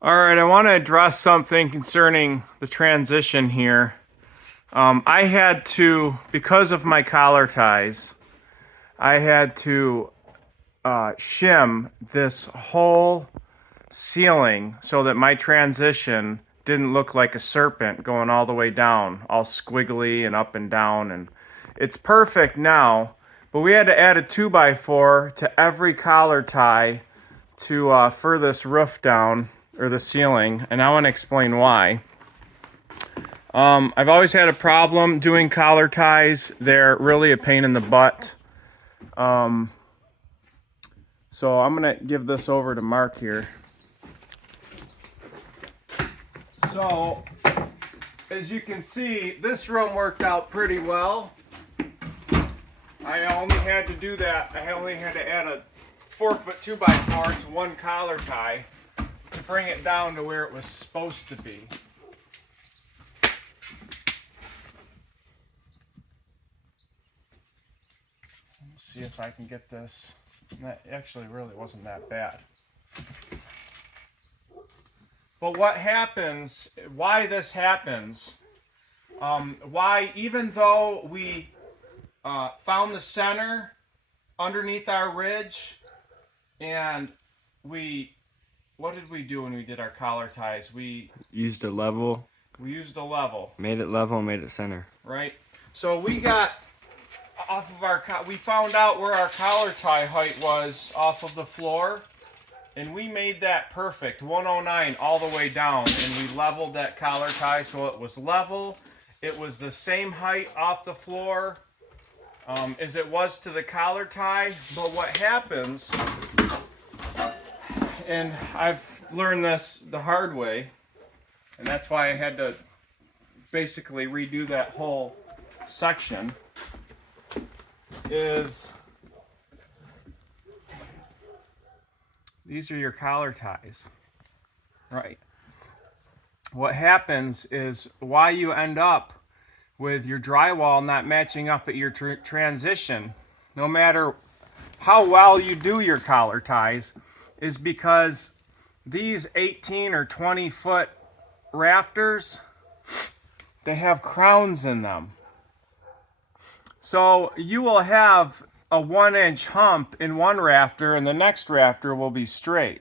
All right, I want to address something concerning the transition here. I had to, because of my collar ties, I had to shim this whole ceiling so that my transition didn't look like a serpent going all the way down, all squiggly and up and down. And it's perfect now, but we had to add a 2x4 to every collar tie to fur this roof down or the ceiling, and I want to explain why. I've always had a problem doing collar ties. They're really a pain in the butt. So I'm gonna give this over to Mark here. So, as you can see, this room worked out pretty well. I only had to do that. I only had to add a 4-foot 2x4 to one collar tie to bring it down to where it was supposed to be. Let's see if I can get this. That actually really wasn't that bad. But what happens, why this happens, why even though we found the center underneath our ridge and what did we do when we did our collar ties? We Used a level, used a level, made it level, made it center. right? So we got off of we found out where our collar tie height was off of the floor, and we made that perfect, 109 all the way down, and we leveled that collar tie so it was level. It was the same height off the floor as it was to the collar tie. But what happens, and I've learned this the hard way, and that's why I had to basically redo that whole section, is these are your collar ties, right? What happens is why you end up with your drywall not matching up at your transition, no matter how well you do your collar ties, is because these 18 or 20 foot rafters, they have crowns in them. So you will have a 1-inch hump in one rafter and the next rafter will be straight.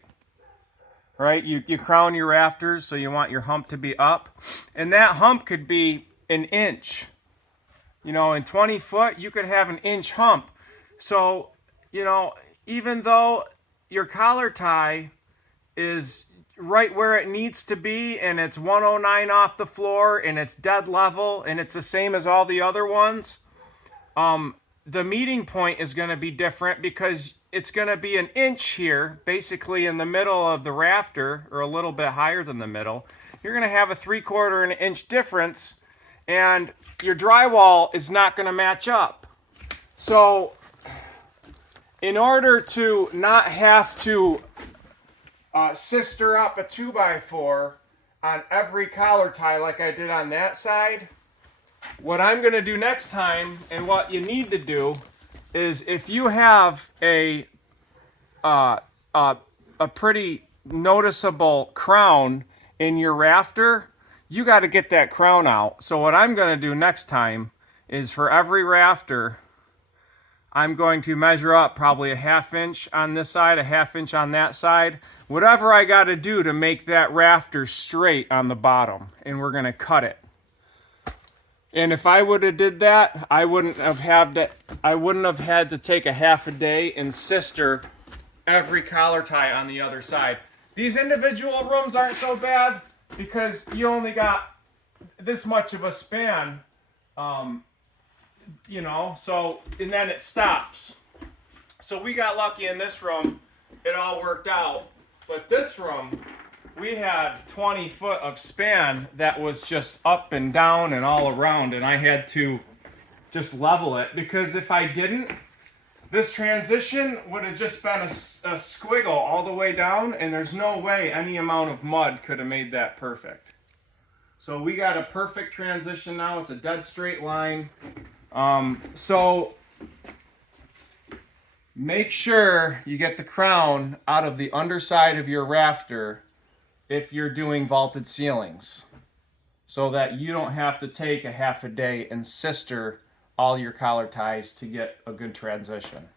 Right? You crown your rafters, so you want your hump to be up. And that hump could be an inch. You know, in 20 foot, you could have an inch hump. So, you know, even though your collar tie is right where it needs to be and it's 109 off the floor and it's dead level and it's the same as all the other ones, the meeting point is going to be different because it's going to be an inch here, basically in the middle of the rafter, or a little bit higher than the middle. You're going to have a 3/4 an inch difference, and your drywall is not going to match up. So, in order to not have to sister up a 2x4 on every collar tie like I did on that side, what I'm going to do next time, and what you need to do, is if you have a pretty noticeable crown in your rafter, you got to get that crown out. So what I'm going to do next time is for every rafter, I'm going to measure up probably a 1/2 inch on this side, a 1/2 inch on that side, whatever I got to do to make that rafter straight on the bottom, and we're going to cut it. And if I would have did that, I wouldn't have had to take a half a day and sister every collar tie on the other side. These individual rooms aren't so bad because you only got this much of a span, you know, so, and then it stops. So we got lucky in this room, it all worked out. But this room, we had 20 foot of span that was just up and down and all around, and I had to just level it, because if I didn't, this transition would have just been a squiggle all the way down, and there's no way any amount of mud could have made that perfect. So we got a perfect transition now. It's a dead straight line. So make sure you get the crown out of the underside of your rafter if you're doing vaulted ceilings, so that you don't have to take a half a day and sister all your collar ties to get a good transition.